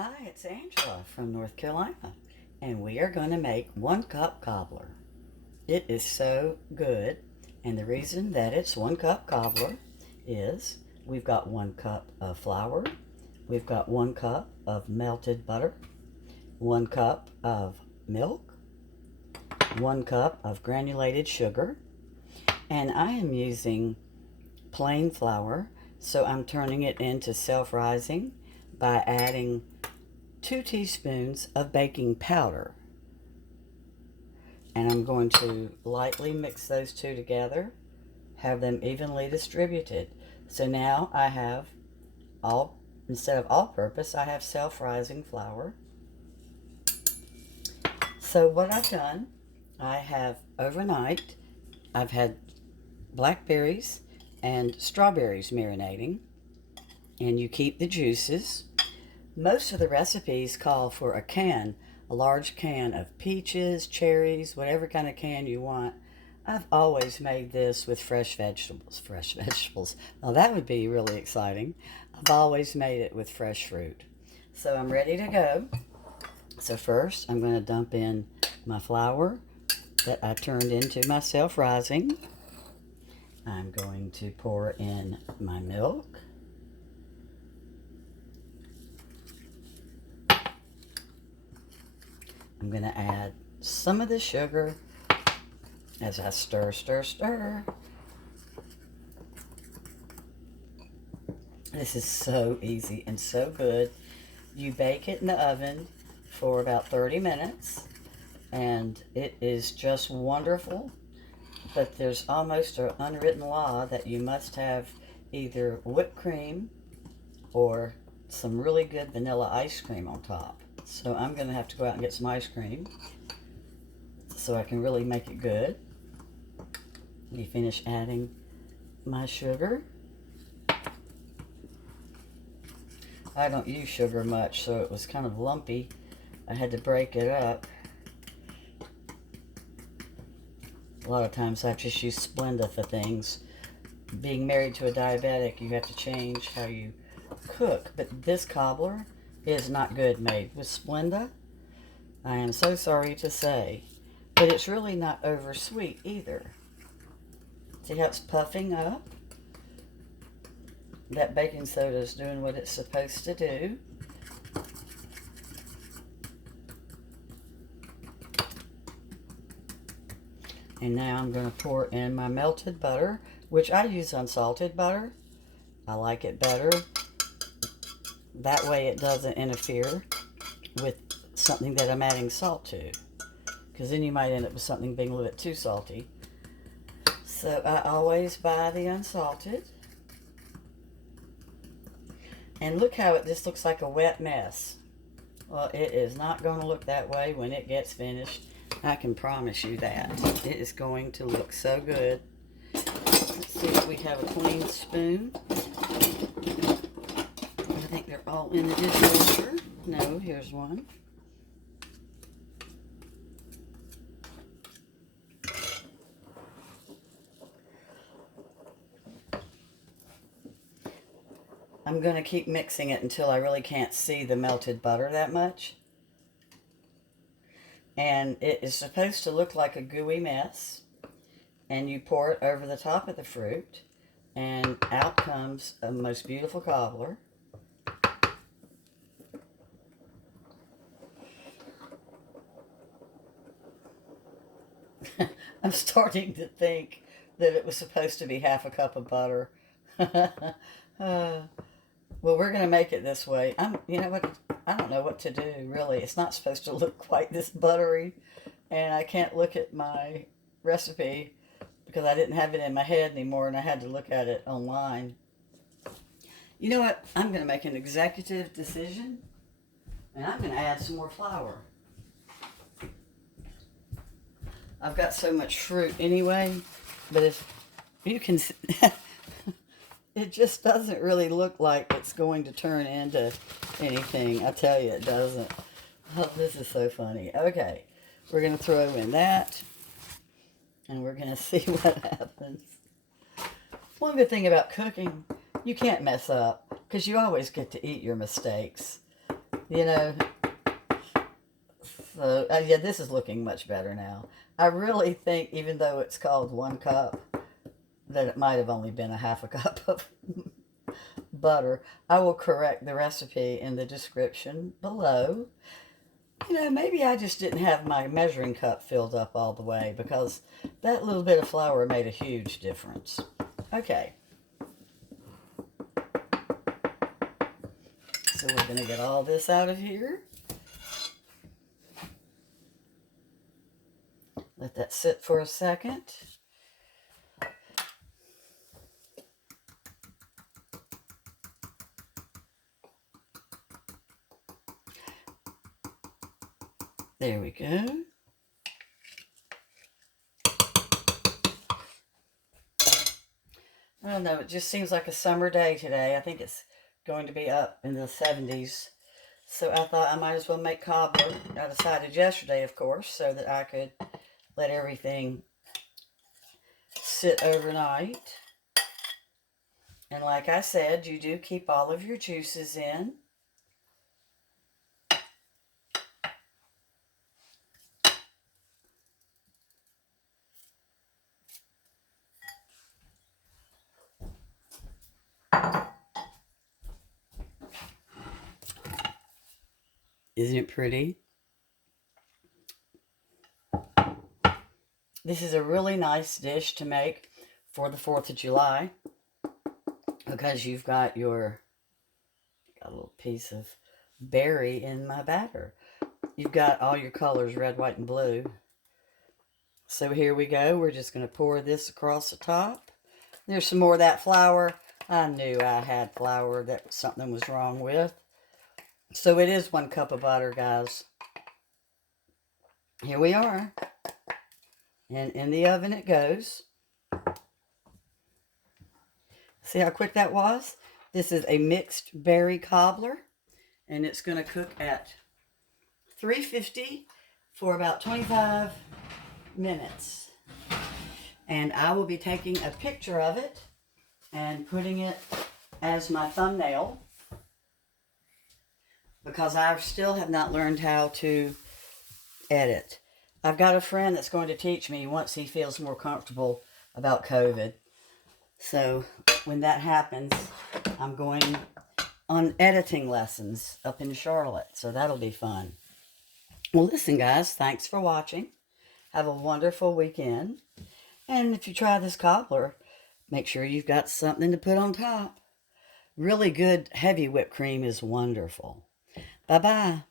Hi, it's Angela from North Carolina, and we are going to make 1 cup cobbler. It is so good, and the reason that it's 1 cup cobbler is we've got 1 cup of flour, we've got 1 cup of melted butter, 1 cup of milk, 1 cup of granulated sugar, and I am using plain flour, so I'm turning it into self-rising by adding 2 teaspoons of baking powder. And I'm going to lightly mix those two together, have them evenly distributed. So now I have instead of all-purpose, I have self-rising flour. So what I've done, I have overnight, I've had blackberries and strawberries marinating, and you keep the juices. Most of the recipes call for a large can of peaches, cherries, whatever kind of can you want. I've always made this with fresh vegetables. Fresh vegetables. Well, that would be really exciting. I've always made it with fresh fruit. So I'm ready to go. So first, I'm going to dump in my flour that I turned into my self-rising. I'm going to pour in my milk. I'm going to add some of the sugar as I stir, stir, stir. This is so easy and so good. You bake it in the oven for about 30 minutes, and it is just wonderful. But there's almost an unwritten law that you must have either whipped cream or some really good vanilla ice cream on top. So I'm going to have to go out and get some ice cream so I can really make it good. Let me finish adding my sugar. I don't use sugar much, so it was kind of lumpy. I had to break it up. A lot of times I just use Splenda for things. Being married to a diabetic, you have to change how you cook. But this cobbler is not good made with Splenda. I am so sorry to say. But it's really not over sweet either. See how it's puffing up? That baking soda is doing what it's supposed to do. And now I'm going to pour in my melted butter, which I use unsalted butter. I like it better. That way it doesn't interfere with something that I'm adding salt to, because then you might end up with something being a little bit too salty. So I always buy the unsalted. And look how it just looks like a wet mess. Well, it is not going to look that way when it gets finished. I can promise you that. It is going to look so good. Let's see if we have a clean spoon. I think they're all in the dishwasher. No, here's one. I'm going to keep mixing it until I really can't see the melted butter that much. And it is supposed to look like a gooey mess. And you pour it over the top of the fruit, and out comes a most beautiful cobbler. I'm starting to think that it was supposed to be half a cup of butter. Well, we're going to make it this way. You know what? I don't know what to do, really. It's not supposed to look quite this buttery, and I can't look at my recipe because I didn't have it in my head anymore, and I had to look at it online. You know what? I'm going to make an executive decision, and I'm going to add some more flour. I've got so much fruit anyway, but if you can... It just doesn't really look like it's going to turn into anything. I tell you, it doesn't. Oh, this is so funny. Okay, we're going to throw in that, and we're going to see what happens. One good thing about cooking, you can't mess up, because you always get to eat your mistakes. You know, so yeah, this is looking much better now. I really think, even though it's called 1 cup, that it might have only been a half a cup of butter. I will correct the recipe in the description below. You know, maybe I just didn't have my measuring cup filled up all the way, because that little bit of flour made a huge difference. Okay. So we're going to get all this out of here. Let that sit for a second. There we go. I don't know, it just seems like a summer day today. I think it's going to be up in the 70s. So I thought I might as well make cobbler. I decided yesterday, of course, so that I could let everything sit overnight. And like I said, you do keep all of your juices in. Isn't it pretty? This is a really nice dish to make for the 4th of July, because you've got a little piece of berry in my batter. You've got all your colors, red, white, and blue. So here we go. We're just going to pour this across the top. There's some more of that flour. I knew I had flour that something was wrong with. So it is 1 cup of butter, guys. Here we are. And in the oven it goes. See how quick that was? This is a mixed berry cobbler. And it's going to cook at 350 for about 25 minutes. And I will be taking a picture of it and putting it as my thumbnail, because I still have not learned how to edit. I've got a friend that's going to teach me once he feels more comfortable about COVID. So when that happens, I'm going on editing lessons up in Charlotte. So that'll be fun. Well, listen, guys, thanks for watching. Have a wonderful weekend. And if you try this cobbler, make sure you've got something to put on top. Really good heavy whipped cream is wonderful. Bye-bye.